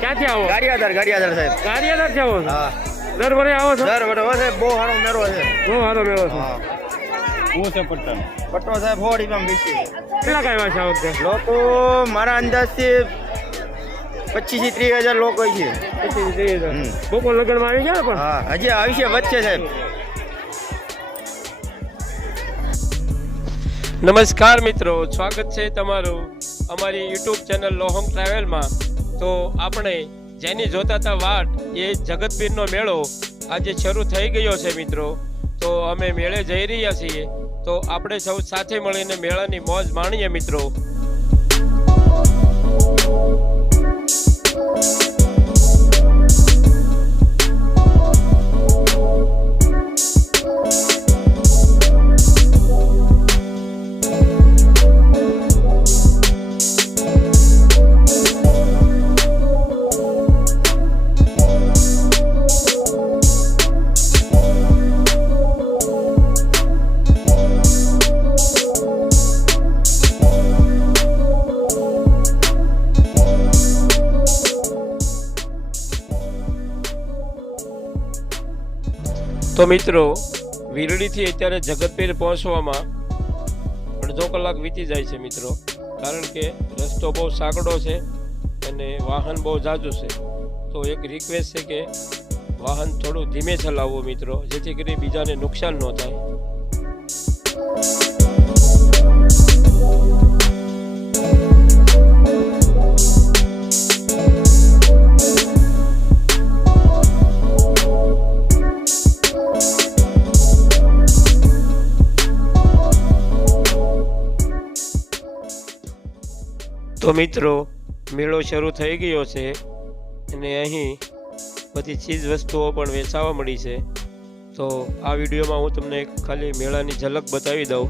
ક્યાંથી આવો? ગારિયાધાર સાહેબ. ગારિયાધાર જાઓ છો? હા, દર વરે આવો છો? દર વર્ષે સાહેબ બહુ સારો મેળો છે. બહુ સારો મેળો છે. હા, હું છે પટ્ટા પટ્ટો સાહેબ હોડીમાં બેસી છે. કેટલા આવ્યા છે આ વખતે? લોકો મારા અંદાજથી 25 થી 30,000 લોકો છે. બપોર લગ્નમાં આવી ગયા પણ? હા, હજી આવી છે વચ્ચે સાહેબ. નમસ્કાર મિત્રો, સ્વાગત છે તમારું અમારી યુટ્યુબ ચેનલ લોહંગ ટ્રાવેલમાં. તો આપણે જેની જોતા હતા વાટ એ જગતપીરનો મેળો આજે શરૂ થઈ ગયો છે મિત્રો. તો અમે મેળે જઈ રહ્યા છીએ, તો આપણે સૌ સાથે મળીને મેળાની મોજ માણીએ મિત્રો. તો મિત્રો, વીરડીથી અત્યારે જગતપીર પહોંચવામાં અડધો કલાક વીતી જાય છે મિત્રો, કારણ કે રસ્તો બહુ સાંકડો છે અને વાહન બહુ ઝાઝું છે. તો એક રિક્વેસ્ટ છે કે વાહન થોડું ધીમે ચલાવવું મિત્રો, જેથી કરી બીજાને નુકસાન ન થાય. તો મિત્રો, મેળો શરૂ થઈ ગયો છે અને અહીં બધી ચીજ વસ્તુઓ પણ વેચાવા મળી છે. તો આ વિડીયોમાં હું તમને ખાલી મેળાની ઝલક બતાવી દઉં.